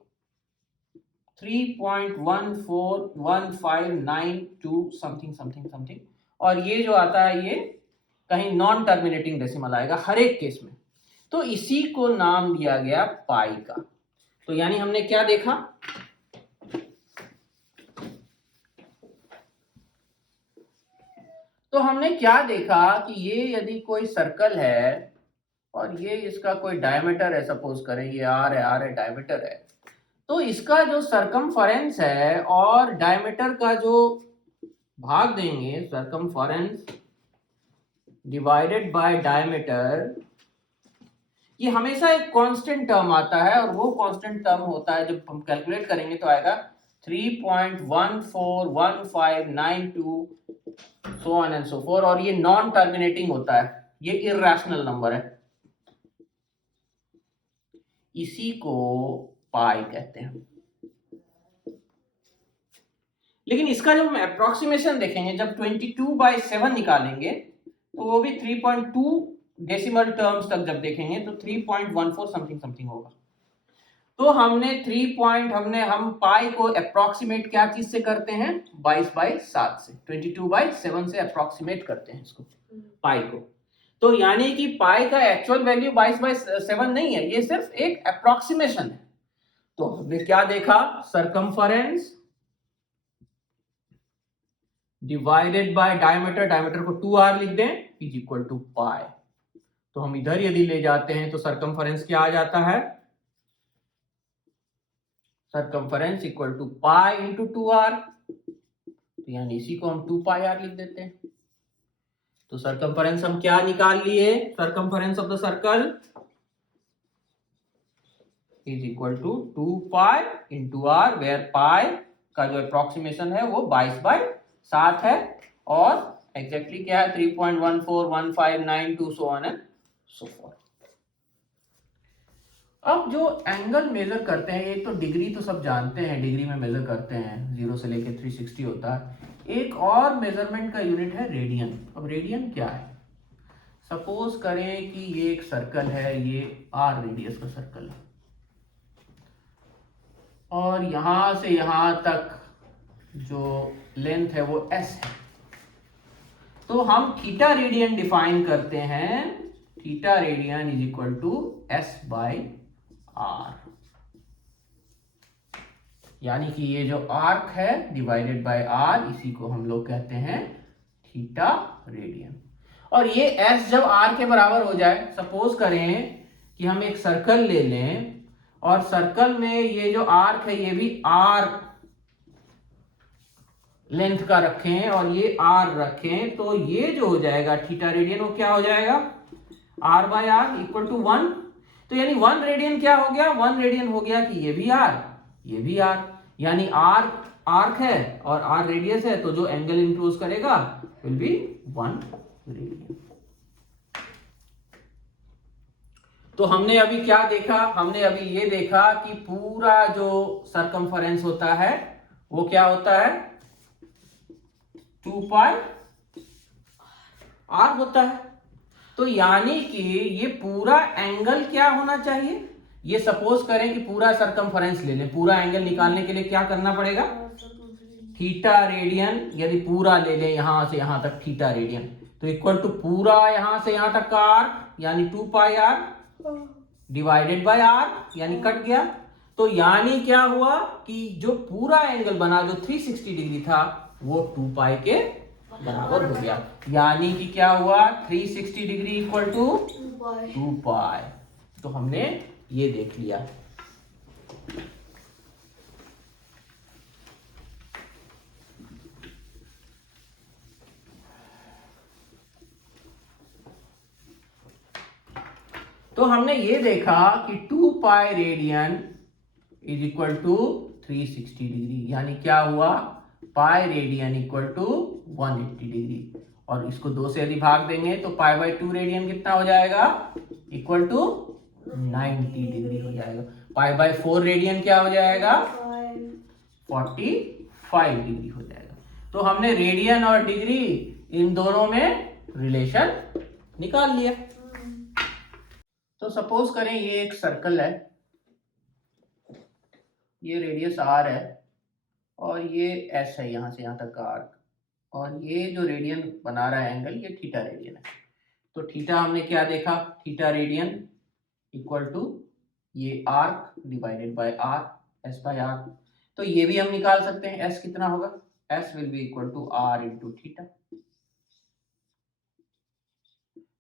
3.14159 समथिंग समथिंग समथिंग, और ये जो आता है ये कहीं नॉन टर्मिनेटिंग डेसिमल आएगा हर एक केस में। तो इसी को नाम दिया गया पाई का। तो यानी हमने क्या देखा, तो हमने क्या देखा कि ये यदि कोई सर्कल है और ये इसका कोई डायमीटर है, सपोज करें ये आर है डायमीटर है, तो इसका जो सरकमफेरेंस है और डायमीटर का जो भाग देंगे, सरकमफेरेंस डिवाइडेड बाय डायमीटर, ये हमेशा एक कांस्टेंट टर्म आता है और वो कांस्टेंट टर्म होता है जब हम कैलकुलेट करेंगे तो आएगा 3.141592 so on and so four, और ये नॉन टर्मिनेटिंग होता है, ये इररेशनल नंबर है, इसी को पाई कहते हैं। लेकिन इसका जब हम अप्रोक्सीमेशन देखेंगे, जब 22/7 निकालेंगे तो वो भी 3.2 डेसिमल टर्म्स तक जब देखेंगे तो 3.14 समथिंग समथिंग होगा। तो हमने हम पाई को अप्रोक्सीमेट क्या चीज से करते हैं, 22/7 से, 22/7 से अप्रोक्सीमेट करते हैं इसको, पाई को। तो यानी कि पाई का एक्चुअल वैल्यू 22/7 नहीं है, ये सिर्फ एक अप्रोक्सीमेशन है। तो हमने क्या देखा, circumference divided by diameter, diameter को 2r लिख दें, इज इक्वल टू पाई। तो हम इधर यदि ले जाते हैं तो सरकमफेरेंस क्या आ जाता है, circumference equal to pi into 2r, तो यानी इसी को हम 2πr लिख देते हैं। तो सरकमफेरेंस हम क्या निकाल लिए, circumference of the circle is equal to 2π into r, where pi का जो अप्रोक्सीमेशन है वो 22/7 है और एग्जैक्टली क्या है 3.141592 so on and so fourth. अब जो एंगल मेजर करते हैं, एक तो डिग्री तो सब जानते हैं, डिग्री में मेजर करते हैं, 0 से लेके 360 होता है। एक और मेजरमेंट का यूनिट है रेडियन। अब रेडियन क्या है, सपोज करें कि ये एक सर्कल है, ये r रेडियस का सर्कल है और यहां से यहां तक जो लेंथ है वो s है, तो हम थीटा रेडियन डिफाइन करते हैं, theta radian is equal to s/r, यानी कि ये जो आर्क है डिवाइडेड बाय r, इसी को हम लोग कहते हैं थीटा रेडियन। और ये s जब r के बराबर हो जाए, सपोज करें कि हम एक सर्कल ले लें और सर्कल में ये जो आर्क है ये भी r लेंथ का रखें और ये r रखें, तो ये जो हो जाएगा थीटा रेडियन वो क्या हो जाएगा, r/r इक्वल टू 1। तो यानी 1 रेडियन क्या हो गया, 1 रेडियन हो गया कि ये भी r ये भी r, यानी r आर्क है और r रेडियस है, तो जो एंगल इंक्लोज करेगा विल बी 1 रेडियन। तो हमने अभी क्या देखा, हमने अभी ये देखा कि पूरा जो सरकमफेरेंस होता है वो क्या होता है, 2πr होता है। तो यानी कि ये पूरा एंगल क्या होना चाहिए, ये सपोज करें कि पूरा सरकमफेरेंस ले लें, पूरा एंगल निकालने के लिए क्या करना पड़ेगा, थीटा रेडियन, यदि पूरा ले लें यहां से यहां तक थीटा रेडियन, तो इक्वल टू पूरा यहां से यहां तक का आर्क यानी 2πr डिवाइडेड बाय r, यानी कट गया। तो यानी क्या हुआ कि जो पूरा एंगल बना जो 360 डिग्री था वो 2π के बराबर हो गया, यानी कि क्या हुआ 360 डिग्री इक्वल टू 2π। तो हमने ये देख लिया। तो हमने ये देखा कि 2π radian is equal to 360 degree, यानी क्या हुआ pi radian equal to 180 degree, और इसको 2 से यदि भाग देंगे तो π/2 रेडियन कितना हो जाएगा, इक्वल टू 90 डिग्री हो जाएगा। π/4 रेडियन क्या हो जाएगा, 45 डिग्री हो जाएगा। तो हमने रेडियन और डिग्री इन दोनों में रिलेशन निकाल लिया। तो सपोज करें ये एक सर्कल है, ये रेडियस r है और ये s है यहां से यहां तक का आर्क, और ये जो रेडियन बना रहा है एंगल ये थीटा रेडियन है। तो थीटा हमने क्या देखा, थीटा रेडियन इक्वल टू ये arc divided by r, s by r. तो ये भी हम निकाल सकते हैं, एस कितना होगा, s will be equal to r into theta.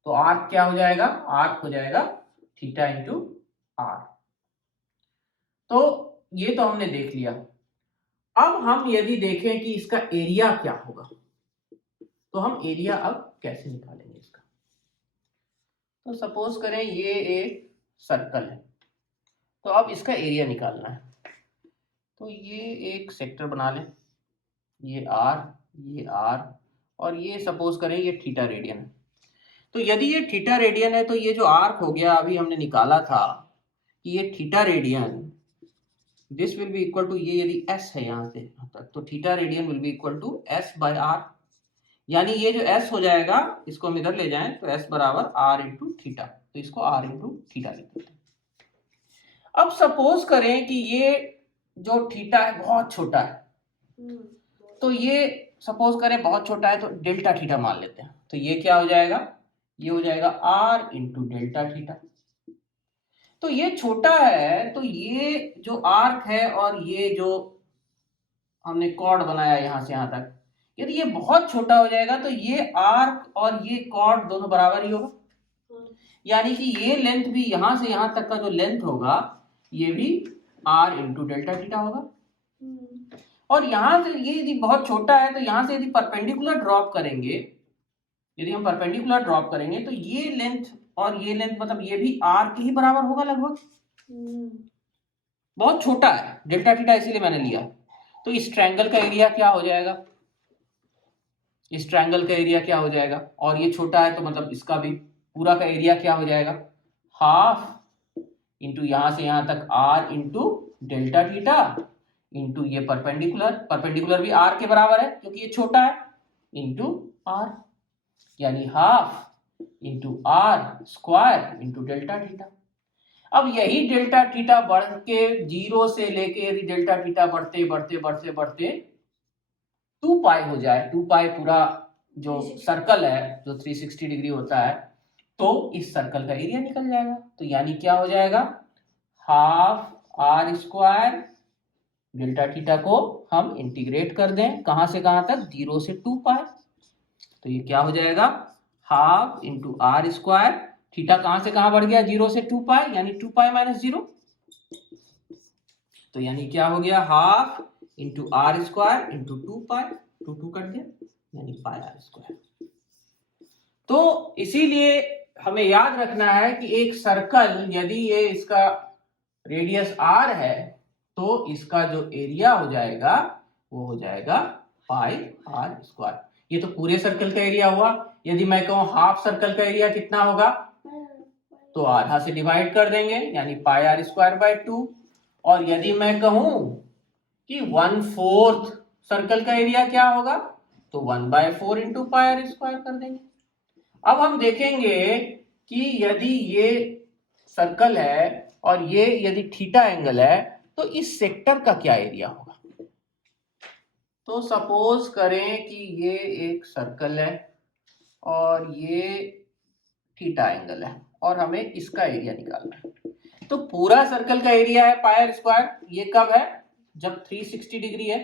तो आर्क क्या हो जाएगा, आर्क हो जाएगा थीटा इंटू आर। तो ये तो हमने देख लिया। अब हम यदि देखें कि इसका एरिया क्या होगा, तो हम एरिया अब कैसे निकालेंगे इसका। तो सपोज करें ये एक सर्कल है, तो अब इसका एरिया निकालना है। तो ये एक सेक्टर बना लें, ये आर और ये सपोज करें ये थीटा रेडियन है। तो यदि ये थीटा रेडियन है तो ये जो आर्क हो गया अभी हमने निकाला था कि ये theta radian, this will be equal to, ये यदि s है यहाँ से तक, तो theta radian will be equal to s by r. यानी ये जो s हो जाएगा इसको हम इधर ले जाएं तो s बराबर r इंटू थीटा, तो इसको r इंटू थीटा लिख देते हैं। अब सपोज करें कि ये जो थीटा है बहुत छोटा है, तो ये सपोज करें बहुत छोटा है तो डेल्टा थीटा मान लेते हैं। तो ये क्या हो जाएगा, ये हो जाएगा r इंटू डेल्टा थीटा। तो ये छोटा है तो ये जो आर्क है और ये जो हमने कॉर्ड बनाया यहां से यहां तक, यदि ये बहुत छोटा हो जाएगा तो ये आर्क और ये कॉर्ड दोनों बराबर ही होगा। यानी कि ये लेंथ भी यहां से यहां तक का जो लेंथ होगा ये भी r इंटू डेल्टा थीटा होगा। और यहां से ये यदि बहुत छोटा है तो यहां से यदि परपेंडिकुलर ड्रॉप करेंगे, यदि हम परपेंडिकुलर ड्रॉप करेंगे तो ये लेंथ और ये लेंथ मतलब ये भी r के ही बराबर होगा लगभग। बहुत छोटा है डेल्टा थीटा, इसीलिए मैंने लिया। तो इस ट्रायंगल का एरिया क्या हो जाएगा, इस ट्रायंगल का एरिया क्या हो जाएगा, और ये छोटा है तो मतलब इसका भी पूरा का एरिया क्या हो जाएगा, हाफ इंटू यहां से यहां तक r into delta theta into ये परपेंडिकुलर भी r के बराबर है क्योंकि ये छोटा है, इंटू r, यानी half into r square into delta theta. अब यही डेल्टा थीटा बढ़ के 0 से लेके यदि डेल्टा थीटा बढ़ते बढ़ते बढ़ते बढ़ते 2 पाई हो जाए, 2 पाई पूरा जो सर्कल है जो 360 डिग्री होता है, तो इस सर्कल का एरिया निकल जाएगा। तो यानी क्या हो जाएगा, half r square, delta theta को हम इंटीग्रेट कर दें कहां से कहां तक, 0 से 2 पाई, तो ये क्या हो जाएगा, half into r square, theta कहां से कहां बढ़ गया, 0 से 2 पाई, यानी 2 पाई माइनस 0, तो यानी क्या हो गया, half into r square into 2 pi, 2 कट गया, यानी पाई आर स्क्वायर। तो इसीलिए हमें याद रखना है कि एक सर्कल यदि ये इसका रेडियस r है तो इसका जो एरिया हो जाएगा वो हो जाएगा पाई आर स्क्वायर। ये तो पूरे सर्कल का एरिया हुआ। यदि मैं कहूं हाफ सर्कल का एरिया कितना होगा, तो आधा से डिवाइड कर देंगे यानी पाई आर स्क्वायर बाय 2। और यदि मैं कहूं कि 1/4 सर्कल का एरिया क्या होगा, तो 1/4 इंटू पाई आर स्क्वायर कर देंगे। अब हम देखेंगे कि यदि ये सर्कल है और ये यदि थीटा एंगल है तो इस सेक्टर का क्या एरिया होगा। तो सपोज करें कि ये एक सर्कल है और ये थीटा एंगल है और हमें इसका एरिया निकालना है। तो पूरा सर्कल का एरिया है पाई आर स्क्वायर। ये कब है, जब 360 डिग्री है,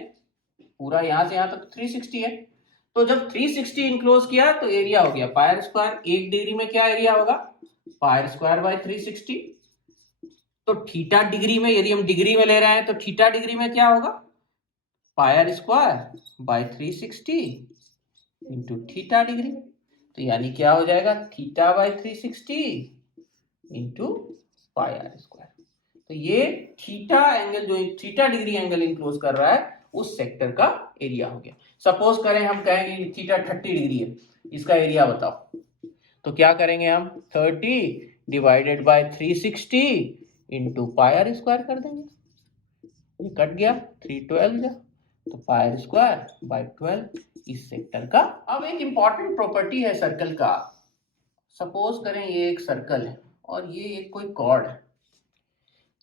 पूरा यहां से यहां तक 360 है। तो जब 360 इनक्लोज किया तो एरिया हो गया पाई आर स्क्वायर। 1 डिग्री में क्या एरिया होगा, पाई आर स्क्वायर बाय 360। तो थीटा डिग्री में, यदि हम डिग्री में ले रहे हैं तो थीटा डिग्री में क्या होगा, pi r square by 360 into theta degree. तो यानी क्या हो जाएगा, theta by 360 into pi r square. तो ये थीटा एंगल जो थीटा डिग्री एंगल इनक्लोज कर रहा है उस सेक्टर का एरिया हो गया। सपोज करें हम कहेंगे थीटा 30 डिग्री है, इसका एरिया बताओ। तो क्या करेंगे हम, 30 divided by 360 into pi r square कर देंगे। ये कट गया, 312 जा, तो पाई आर स्क्वायर बाय 12 इस सेक्टर का। अब एक इंपॉर्टेंट प्रॉपर्टी है सर्कल का। सपोज करें ये एक सर्कल है और ये एक कोई कॉर्ड है।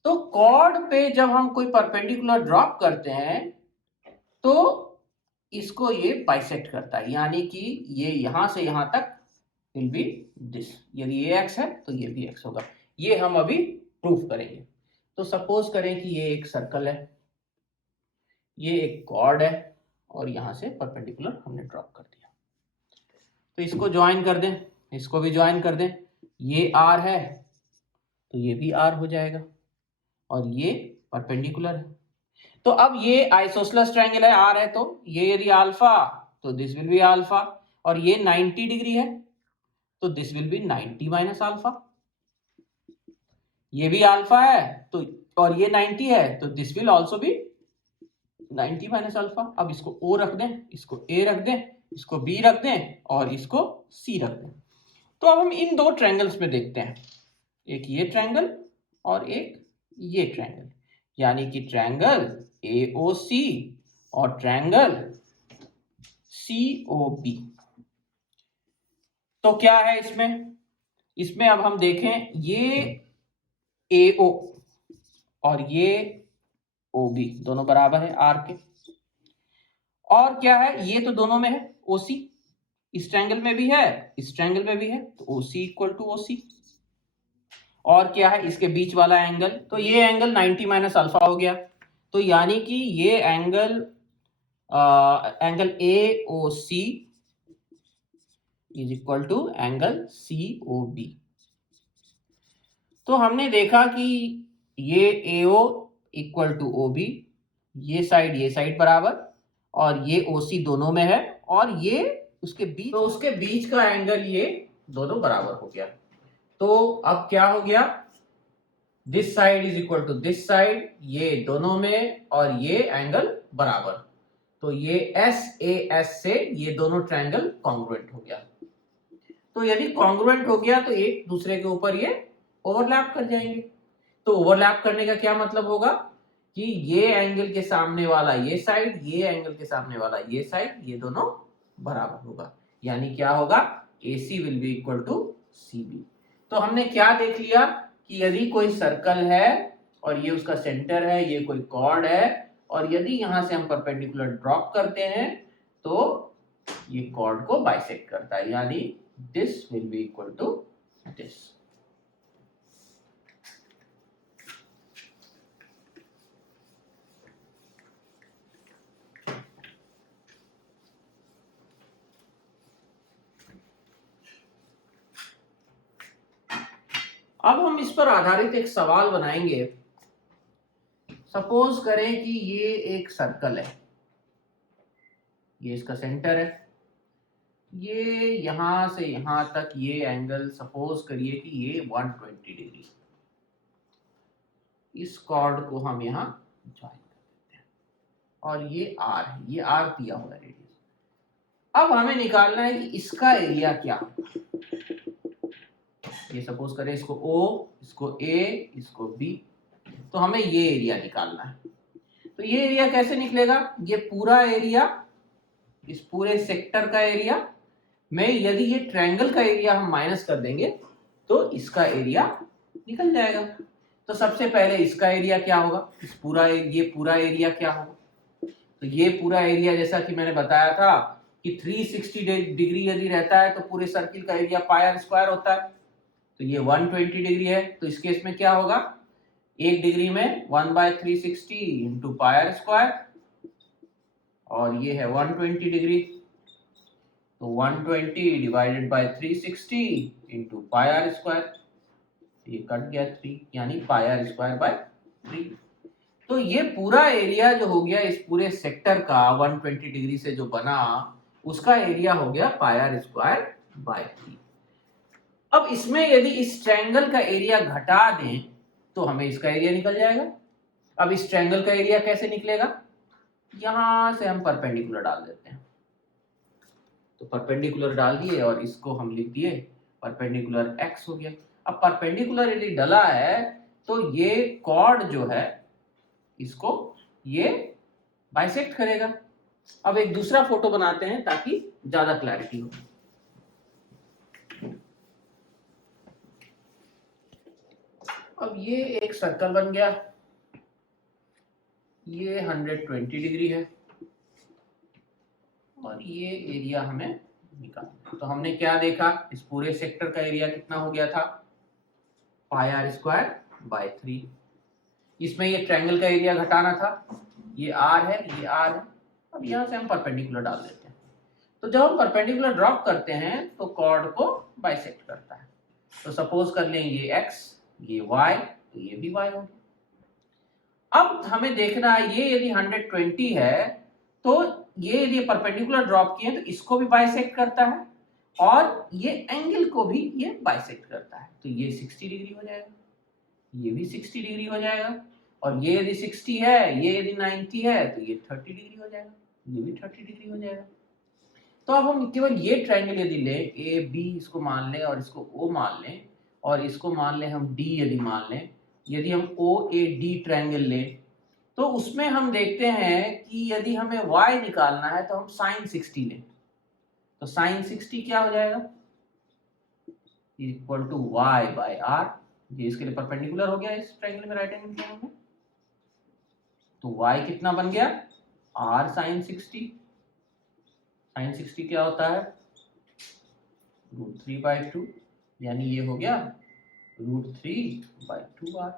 तो कॉर्ड पे जब हम कोई परपेंडिकुलर ड्रॉप करते हैं तो इसको ये बाइसेक्ट करता है, यानी कि ये यहां से यहां तक विल बी दिस। यदि ये एक्स है तो ये भी एक्स होगा। ये हम अभी प्रूफ करेंगे। तो सपोज करें कि ये एक सर्कल है, ये एक कॉर्ड है और यहां से परपेंडिकुलर हमने ड्रॉप कर दिया। तो इसको ज्वाइन कर दें, इसको भी ज्वाइन कर दें। ये आर है तो ये भी आर हो जाएगा और ये परपेंडिकुलर है। तो अब ये आइसोसेलेस ट्रायंगल है, आर है, तो ये यदि अल्फा तो दिस विल बी अल्फा, और ये 90 डिग्री है तो this will B 90 minus alpha. ये भी अल्फा है तो, और ये 90 है तो this will also B 90 minus alpha. अब इसको ओ रख दें, इसको ए रख दें, इसको बी रख दें और इसको सी रख दें। तो अब हम इन दो ट्रायंगल्स में देखते हैं, एक ये ट्रायंगल और एक ये ट्रायंगल, यानी कि ट्रायंगल AOC और ट्रायंगल COB। तो क्या है इसमें, इसमें अब हम देखें, ये AO और ये OB दोनों बराबर है आर के, और क्या है, ये तो दोनों में है OC, इस ट्रायंगल में भी है, इस ट्रायंगल में भी है, तो OC इक्वल टू OC। और क्या है, इसके बीच वाला एंगल, तो ये एंगल 90 माइनस अल्फा हो गया, तो यानी कि ये angle angle AOC is equal to angle COB। तो हमने देखा कि ये AO इक्वल टू OB, ये साइड बराबर, और ये OC दोनों में है, और ये उसके बीच, तो उसके बीच का एंगल ये दोनों बराबर हो गया। तो अब क्या हो गया, this side is equal to this side, ये दोनों में, और ये एंगल बराबर, तो ये SAS से ये दोनों ट्रायंगल कॉन्ग्रुएंट हो गया। तो यदि कॉन्ग्रुएंट हो गया तो एक दूसरे के ऊपर ये ओवरलैप कर जाएंगे। तो ओवरलैप करने का क्या मतलब होगा कि ये एंगल के सामने वाला ये साइड, ये एंगल के सामने वाला ये साइड, ये दोनों बराबर होगा, यानी क्या होगा, AC will be equal to CB। तो हमने क्या देख लिया कि यदि कोई सर्कल है और ये उसका सेंटर है, ये कोई कॉर्ड है, और यदि यहां से हम परपेंडिकुलर ड्रॉप करते हैं तो ये कॉर्ड को बाइसेक्ट करता है, यानी this will be equal to this. अब हम इस पर आधारित एक सवाल बनाएंगे। सपोज करें कि ये एक सर्कल है, ये इसका सेंटर है, ये यहां से यहां तक ये एंगल सपोज करिए कि ये 120 डिग्री, इस कॉर्ड को हम यहां ज्वाइन कर देते हैं, और ये आर है, ये आर दिया हुआ है रेडियस। अब हमें निकालना है कि इसका एरिया क्या होगा। ये सपोज करें इसको O, इसको A, इसको B, तो हमें ये एरिया निकालना है। तो ये एरिया कैसे निकलेगा, ये पूरा एरिया, इस पूरे सेक्टर का एरिया में यदि ये ट्रायंगल का एरिया हम माइनस कर देंगे तो इसका एरिया निकल जाएगा। तो सबसे पहले इसका एरिया क्या होगा, इस पूरा ये पूरा एरिया क्या होगा, तो ये पूरा एरिया जैसा कि मैंने बताया था कि 360 डिग्री यदि रहता है तो पूरे सर्किल का एरिया पाई आर स्क्वायर होता है। तो ये 120 डिग्री है, तो इस केस में क्या होगा, एक डिग्री में 1/360 इंटू पाई आर स्क्वायर, और ये है 120 डिग्री, तो 120 divided by 360 into pi r square, ये कट गया 3, यानी पाई आर स्क्वायर बाय 3। तो ये पूरा एरिया जो हो गया इस पूरे सेक्टर का 120 डिग्री से जो बना, उसका एरिया हो गया पाई आर स्क्वायर बाय 3। अब इसमें यदि इस ट्रायंगल का एरिया घटा दें तो हमें इसका एरिया निकल जाएगा। अब इस ट्रायंगल का एरिया कैसे निकलेगा, यहां से हम परपेंडिकुलर डाल देते हैं, तो परपेंडिकुलर डाल दिए और इसको हम लिख दिए परपेंडिकुलर x हो गया। अब परपेंडिकुलर यदि डला है तो ये कॉर्ड जो है इसको ये बाइसेक्ट करेगा। अब एक दूसरा फोटो बनाते हैं ताकि ज्यादा क्लैरिटी हो। अब ये एक सर्कल बन गया, ये 120 डिग्री है, और ये एरिया हमें निकालना। तो हमने क्या देखा, इस पूरे सेक्टर का एरिया कितना हो गया था, पाई आर स्क्वायर बाय 3। इसमें ये ट्रायंगल का एरिया घटाना था, ये आर है, ये आर है। अब यहाँ से हम परपेंडिकुलर डाल देते हैं। तो जब हम परपेंडिकुलर ड्रॉप करते हैं तो कॉर्ड को बाइसेक्ट करता है। तो सपोज कर लें ये x, ये y, तो ये भी y हो गया। अब हमें देखना है ये यदि 120 है तो ये यदि परपेंडिकुलर ड्रॉप किए तो इसको भी बाइसेक्ट करता है और ये एंगल को भी ये बाइसेक्ट करता है। तो ये 60 डिग्री हो जाएगा, ये भी 60 डिग्री हो जाएगा, और ये यदि 60 है, ये यदि 90 है तो ये 30 डिग्री हो जाएगा, ये भी 30 डिग्री हो जाएगा। तो अब हम केवल ये ट्रायंगल यदि लें, ए बी इसको मान लें और इसको ओ मान लें और इसको मान लें हम डी यदि मान लें, यदि हम ओ ए डी ट्रायंगल लें तो उसमें हम देखते हैं कि यदि हमें y निकालना है तो हम sin 60 लें। तो sin 60 क्या हो जाएगा, equal to y by r। ये इसके लिए परपेंडिकुलर हो गया इस ट्रायंगल में, राइट एंगल ट्रायंगल में। तो y कितना बन गया, r sin 60। sin 60 क्या होता है, √3/2, यानी ये हो गया √3/2r।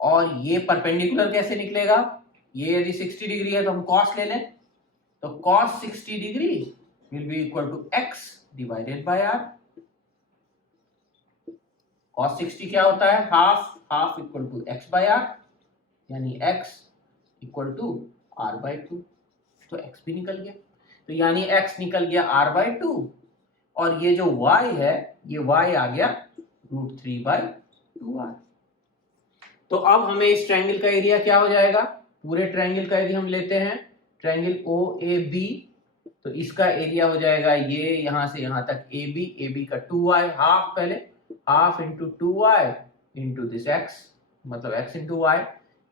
और ये परपेंडिकुलर कैसे निकलेगा, ये यदि 60 डिग्री है तो हम cos ले लें, तो cos 60 degree will be equal to x divided by r। cos 60 क्या होता है, half equal to x by r, यानी x इक्वल टू r/2। तो x भी निकल गया, तो यानी x निकल गया r/2 और ये जो y है ये y आ गया √3/2r। तो अब हमें इस ट्रायंगल का एरिया क्या हो जाएगा, पूरे ट्रायंगल का यदि हम लेते हैं ट्रायंगल OAB, तो इसका एरिया हो जाएगा ये यहां से यहां तक AB का 2y, हाफ पहले, half into 2y into this x, मतलब x इंटू y।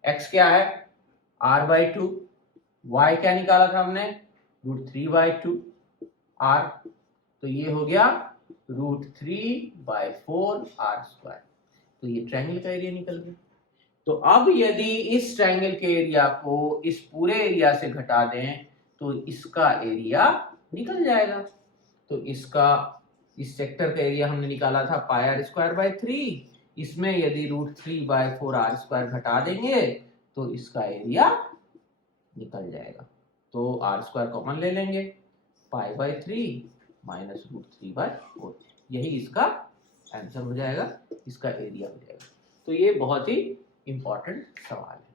x क्या है r/2, y क्या निकाला था हमने √3/2r, तो ये हो गया √3/4r²। तो ये ट्रायंगल का एरिया निकल गया। तो अब यदि इस ट्रायंगल के एरिया को इस पूरे एरिया से घटा दें तो इसका एरिया निकल जाएगा। तो इसका इस सेक्टर का एरिया हमने निकाला था πr²/3, इसमें यदि √3/4r² घटा देंगे तो इसका एरिया निकल जाएगा। तो r² कॉमन ले लेंगे, π/3 माइनस √3/4, यही इसका आंसर हो जाएगा, इसका एरिया हो जाएगा। तो ये बहुत ही इंपॉर्टेंट सवाल है।